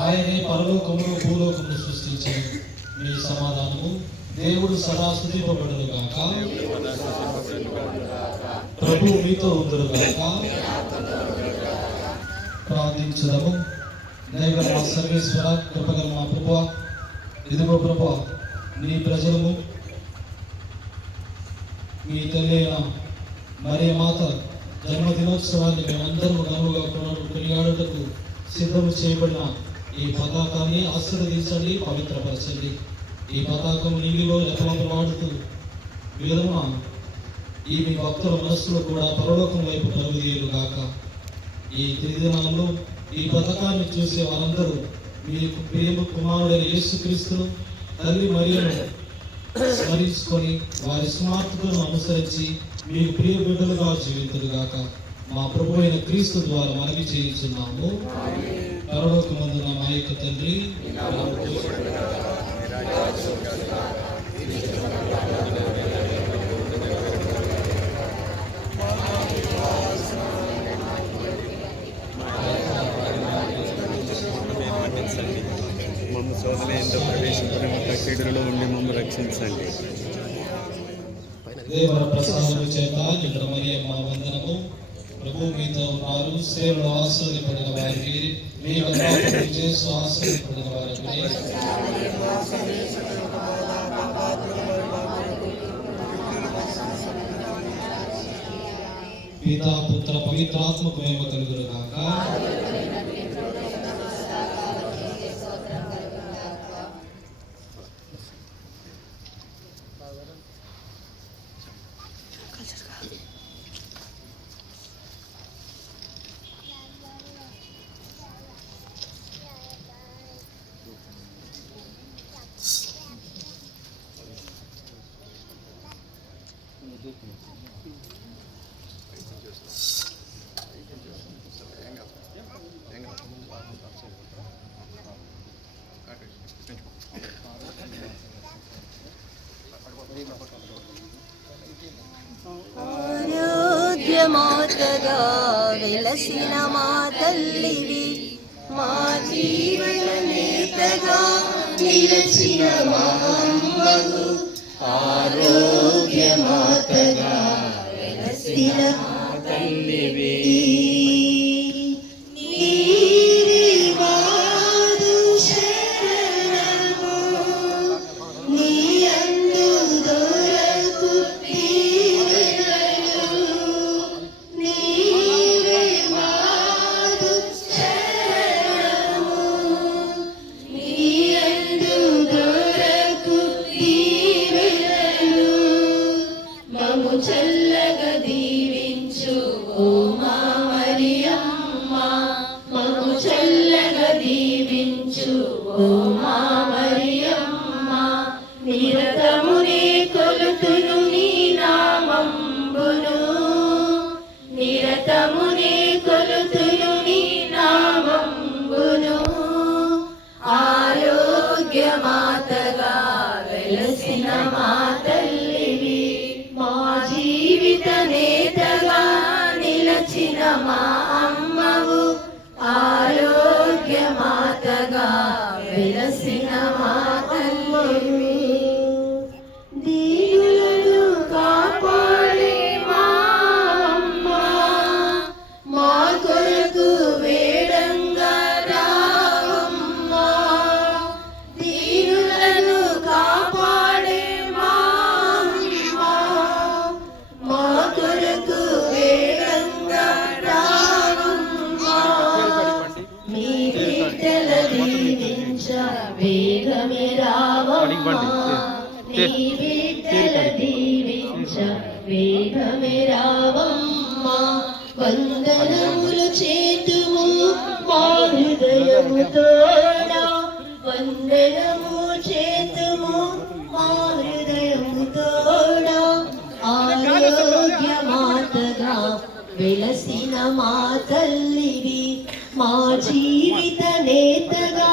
ఆయనే పరలోకమును భూలోకమును సృష్టించను. మీ సమాధానము దేవుడు సదా స్తుతింపబడును గాక. ప్రభు మీతో ఉండును గాక. ప్రార్థించుదాము. దైవ మా సర్వేశ్వర, కృపగల మా ప్రభువా, ఇదిగో ప్రభువా, నీ ప్రజలము మీ తల్లి అయిన మరియ మాత జన్మదినోత్సవాన్ని మేమందరము ఘనముగా కొనియాడుటకు సిద్ధము చేయబడిన ఈ పతాకాన్ని ఆశీర్వదించండి, పవిత్రపరచండి. ఈ పతాకం నీటిలో రెపరెపలాడుతూ విలువ ఈ మీ భక్తుల మనస్సులో కూడా పరలోకం వైపు పరుగుదీయులు గాక. ఈ తిరిదినాల్లో ఈ పథకాన్ని చూసే వారందరూ మీ ప్రేమ కుమారుడైన యేసుక్రీస్తును తల్లి మరియను స్మరించుకొని వారి స్మార్తులను అనుసరించి మీకు ప్రియ బిడ్డలుగా జీవితులు గాక. మా ప్రభు అయిన క్రీస్తు ద్వారా మనవి చేయించున్నాము. పరలోకమందున మా యొక్క తండ్రి, మమ్మ శోధన ఎంతో ప్రవేశించిన కీడులలో ఉండి మమ్మ రక్షించండి. దేవర ప్రసాదం చేత ఇక్కడ మరియమ్మ వందనము. ప్రభు మీతో ఉన్నారు. సేవలో ఆశీర్వదింపబడిన వారికి, మీ చేస్తూ ఆశీర్వదింపబడిన వారికి పితా పుత్ర పవిత్రాత్మకు మహిమ కలుగును గాక. ఆరోగ్యమాతగా వెలసిన మా తల్లివి, మా జీవన నేతగా నిలచిన మా అమ్మవు. ఆరోగ్యమాతగా వెలసిన మా తల్లివి, చల్లగా దీవించు ఓ మా మరియమ్మ, మమ్ము చల్లగా దీవించు ఓ మా మరియమ్మ. నిరతమునే కొలుతును నీ నామంబును, నిరతమునే కొలుతును నీ నామంబును. ఆరోగ్యమాతగా వెలసిన మా తల్లివి, మా జీవిత నేతగా నిలచిన మా అమ్మవు. ఆరోగ్యమాతగా వెలసిన మా తల్లివి, దీనులను కాపాడే మా అమ్మ, మా కొరకు వేడంగా రావమ్మ. దీనులను కాపాడే మా అమ్మ, మా కొరకు వేడంగా రావమ్మ. మీ బిడ్డల దీవించ వేగమే రావమ్మ, నీ బిడ్డల దీవించ వేగమే రావమ్మ. వందనములు చేతుము మా హృదయముతోడా, వందనము చేతుము మా హృదయముతోడా. ఆరోగ్యమాతగా వెలసిన మా తల్లివి, మా జీవిత నేతగా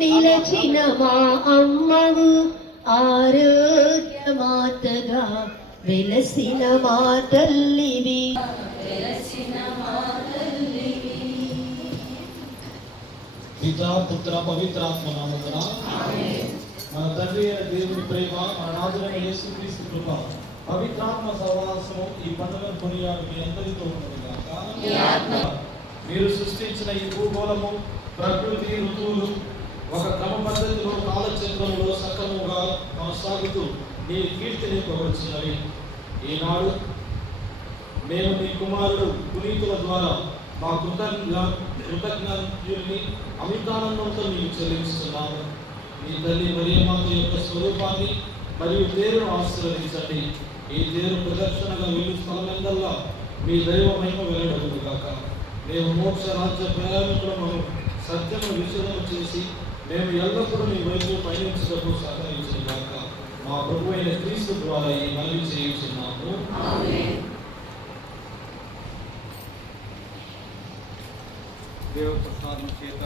నిలచిన మా అమ్మవు. ఆరోగ్యమాతగా వెలసిన మా తల్లివి, వెలసిన మా తల్లివి. పితా పుత్ర పవిత్రాత్మ నామమున మన తండ్రి అయిన దేవుని ప్రేమ, మన నాథుడైన యేసుక్రీస్తు కృప, పవిత్రాత్మ సహవాసము ఈ పండుగను కొనియాడు మీ అందరితో ఉన్నదిగాక. మీరు సృష్టించిన ఈ భూగోళము, ప్రకృతి, ఋతువులు ఒక క్రమ పద్ధతిలో కాలచక్రంలో సక్రమంగా కొనసాగుతూ మీ కీర్తిని పొగడుచున్నవి. ఈనాడు మేము మీ కుమారుడు పునీతుల ద్వారా మా కృతజ్ఞతల్ని అమితానందంతో మీకు చెల్లిస్తున్నాము. మీ తల్లి మరియమాత యొక్క స్వరూపాన్ని మరియు తేరును ఆశీర్వదించండి. ఈ తేరు ప్రదర్శనగా వెళ్ళు స్థలమెందల్లా మీ దైవ మహిమ వెల్లడగుగాక. మేము మోక్ష రాజ్య ప్రయాణికులను సత్యము విషయం చేసి మేము ఎల్లప్పుడూ మీ వైపు పయనించటకు సహకరించుగాక. మా ప్రభు అయిన క్రీస్తు ద్వారా ఈ మనవి చేయుచున్నాము. దేవ ప్రసాదం చేత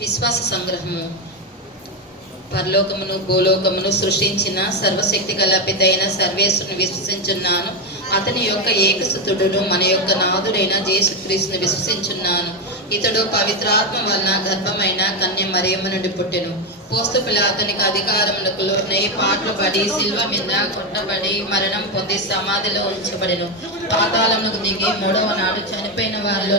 విశ్వాస సంగ్రహము. పరలోకమును భూలోకమును సృష్టించిన సర్వశక్తి గల పితైన సర్వేశ్వరుని విశ్వసించున్నాను. అతని యొక్క ఏకసుతుడును మన యొక్క నాథుడైన యేసుక్రీస్తుని విశ్వసించున్నాను. ఇతడు పవిత్రాత్మ వలన గర్భమైన కన్య మరియమ్మ నుండి పుట్టెను. పోస్తు పిలాతునికి అధికారమునకు లోనై పాటలు పడి శిల్వ మీద కొట్టబడి మరణం పొంది సమాధిలో ఉంచబడెను. పాతాళమునకు దిగి 3వ నాడు చనిపోయిన వారిలో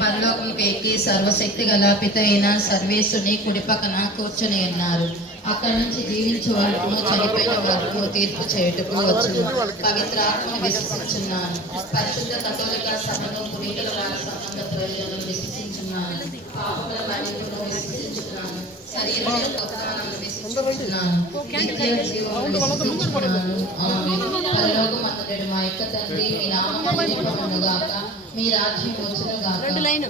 పరలోకముకు ఎక్కి సర్వశక్తి గల పితైన సర్వేశ్వరుని కుడి పక్కన కూర్చొని ఉన్నారు. అక్కడి నుంచి జీవించే వాళ్ళను చనిపోయిన వారికి తీర్పు చేయుటకు వచ్చును. పవిత్రాత్మను విశ్వసించున్నాను. పరిశుద్ధ కథోలిక సభను పునీతుల సంబంధ ప్రయోజనం విశ్వసించున్నాను. పాపముల మన్నికను విశ్వసించున్నాను. శరీర ఉత్థానమును విశ్వసించున్నాను. నిత్య జీవమును విశ్వసించున్నాను. ఆమేన్. పరలోకమందుండు మా యొక్క తండ్రి, మీ నామము పూజింపబడునుగాక. మీ రాజ్యం వచ్చునుగాక.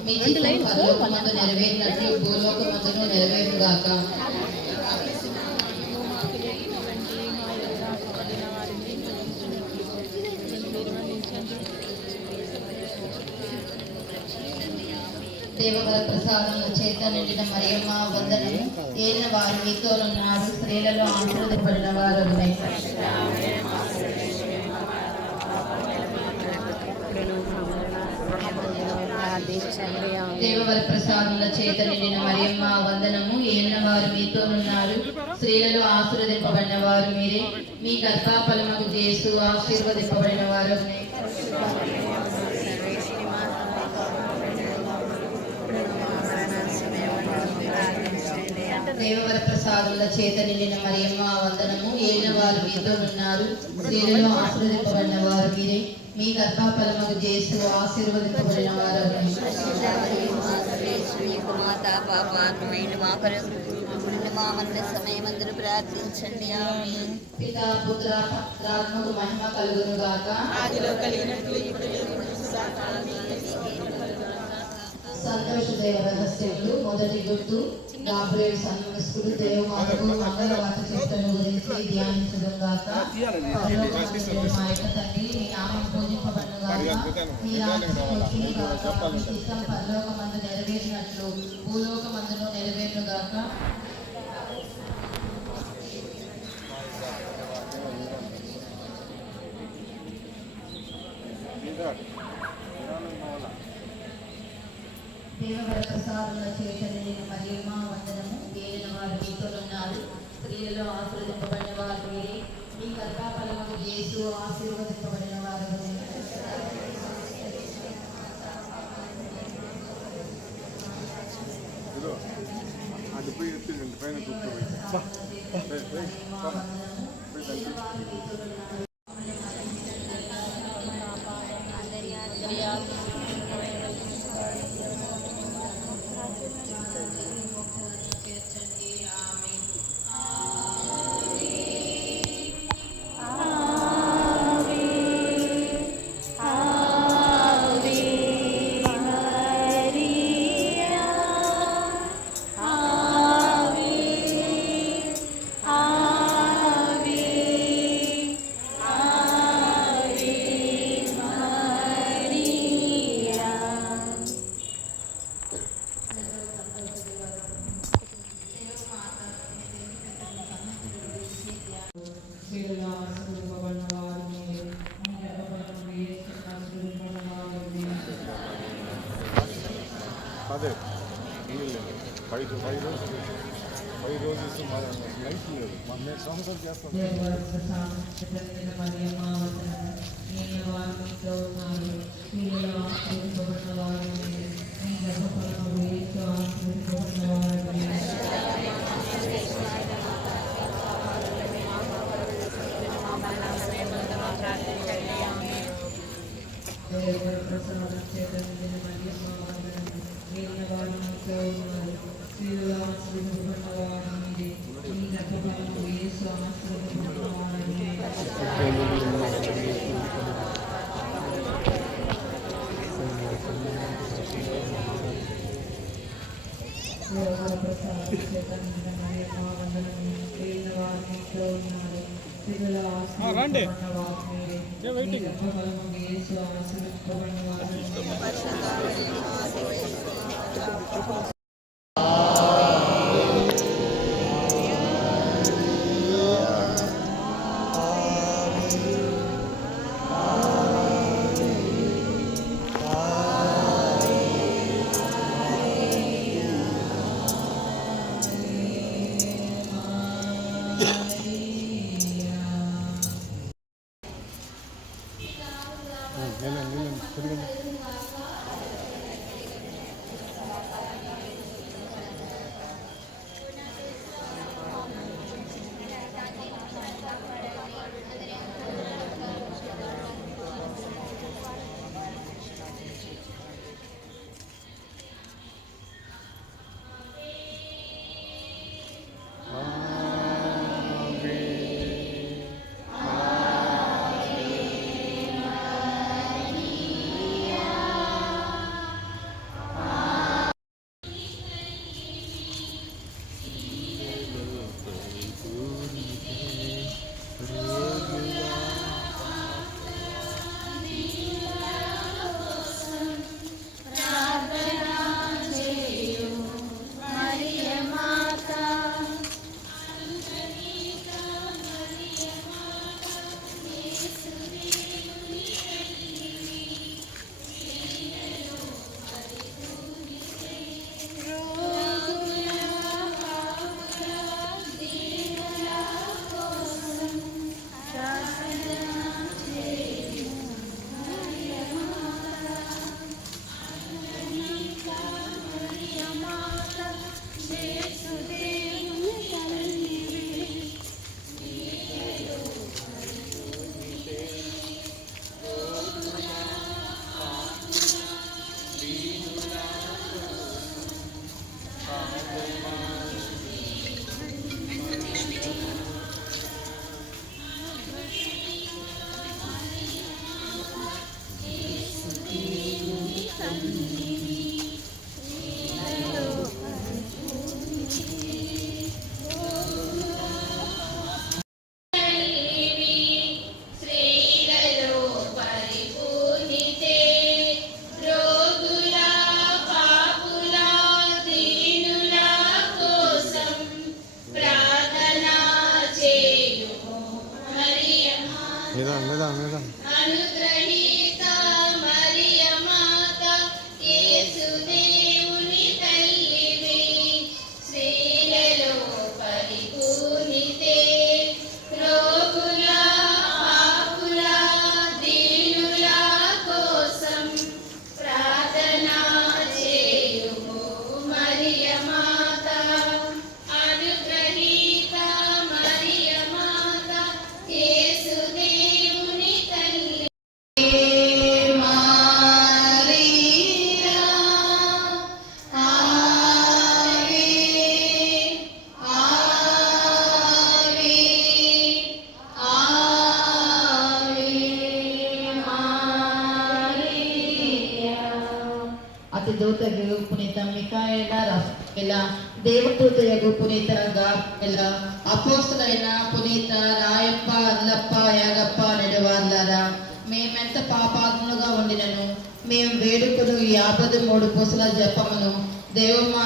మీ చిత్తము పరలోకమందు నెరవేరినట్లు భూలోకమందును నెరవేరుగాక. దేవవర ప్రసాదముల చేత నిండిన మరియమ్మ వందనము. ఏలిన వారు మీతో ఉన్నారు. స్త్రీలలో ఆశీర్వదింపబడిన వారు. దేవవర ప్రసాదముల చేత నిండిన మరియమ్మ వందనము. ఏలిన వారు మీతో ఉన్నారు. స్త్రీలలో ఆశీర్వదింపబడిన వారు మీరే. మీ గర్భఫలముకు యేసు ఆశీర్వదింపబడిన వారు. దేవవర ప్రసాదముల చేత నిండిన మరియమ్మ వందనము. ఏలిన వారు మీతో ఉన్నారు. స్త్రీలలో ఆశీర్వదింపబడిన వారు మీరే. మీ గర్భఫలముకు యేసు ఆశీర్వదింపబడిన వారు. సమయమందరూ ప్రార్థించండి. ఆమేన్. పితా పుత్ర పవిత్రాత్మకు మహిమ కలుగునుగాక. ఆదిలో కలిగినట్లు ఇప్పుడు సంతోష దేవ రహస్యములు. మొదటి గుర్తు గాబ్రియల్ సన్మనస్కుడు దేవమాతకు మంగళవార్త చేష్టను గురించి ధ్యానించుదుగాక. పరలోకమందుండు మా యొక్క తండ్రి, మీ నామం పూజింపబడునుగాక. మీ రాజ్యం వచ్చునుగాక. మీ చిత్తం పరలోకమందు నెరవేరినట్లు భూలోకమందును నెరవేరునుగాక. దేవవర ప్రసాదముల చేత నిండిన మరియమ్మ వందనము. ఏలిన వారు మీతో ఉన్నారు. స్త్రీలలో ఆశీర్వదింపబడిన వారు మీరే. మీ గర్భఫలముకు యేసు ఆశీర్వదింపబడిన వారు. అది పోయి ఎత్తిండి పైన కూర్చోబెట్టి అదే లేదు 5 రోజు నైట్ లేదు మన సంవత్సరం చేస్తాం రండి వెయిటింగ్ అనుగ్రహీత మరియ మాత యేసుదేవుని తల్లివి స్త్రీలలో పరిపూర్ణితే రోగుల పాపుల దీనుల కోసం ప్రార్థన చేయుము మరియ మాత అనుగ్రహీత మరియ మాత యేసుదేవుని తల్లి అతి దూతయగు పునీత మిఖాయేల రాఫెల దేవదూతయగు పునీత గాబ్రియెల అపోస్తలైన పునీత రాయప్ప అల్లప్ప యాగప్ప నెడవార్లారా మేమెంత పాపాత్ములుగా ఉండినను మేము వేడుకను 53 పూసల జపమును దేవమా